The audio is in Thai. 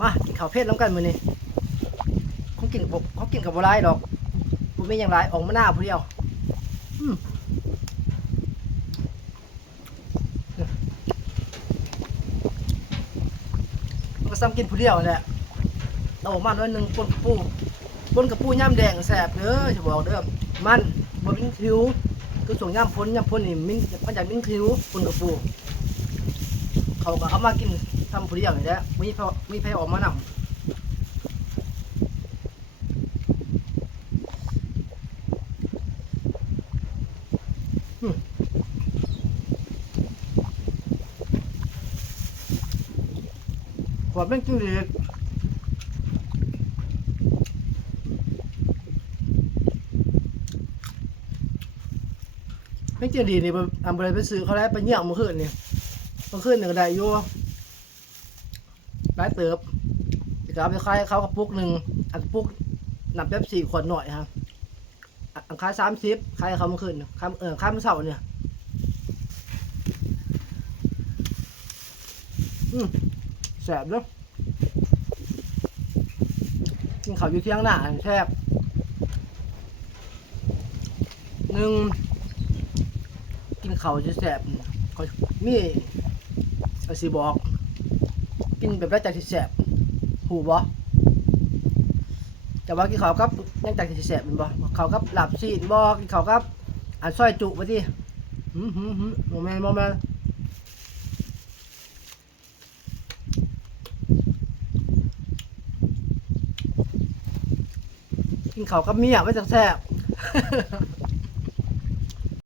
มากินข้าวเพชรน้ำกันมื้อนี้เขากินกับบัวลายดอกบุมีอย่างไรออกมาหน้าผู้เดียวมันก็ซ้ำกินผู้เดียวแหละเราออกมาหน่อยหนึ่งปนกระปูย่ำแดงแสบเด้อจะบอกเด้อมันบ่มิ้นคิ้วก็ส่งย่ำพ้นนี่มิ้นมันจะมิ้นคิ้วปนกระปูเขาก็เอามากินทำผู้เดียวนี่แหละมีไผออกมานำขวดเป็นจิ้งหรีดเป็นจิ้งหรีดนี่อันบริไปซื้อเขาได้ไปเยี่ยมเมื่อคืนนี่เมื่อคืนหนึ่งได้อยู่ได้เติบจะกลับไปขายเขากระปุกหนึ่งอันกระปุกนำแป๊บ4 ขวดหน่อยครับอันขาย30ขายเขาเมื่อคืนขายเมื่อเช้าเนี่ยแสบเนาะกินข้าวอยู่เที่ยงหน้าแซ่บหนึ่งกินข้าวจะแซ่บเขานี่อาสิบอกกินแบบได้จากที่แซ่บหูบ่แต่ว่ากินข้าวกับยังจากที่แซ่บเป็นบ่ข้าวกับลาบซีนบ่กินข้าวกับอันซอยจุไปที่โมเมนต์กินข้าวกับเมียไว้แซ่บ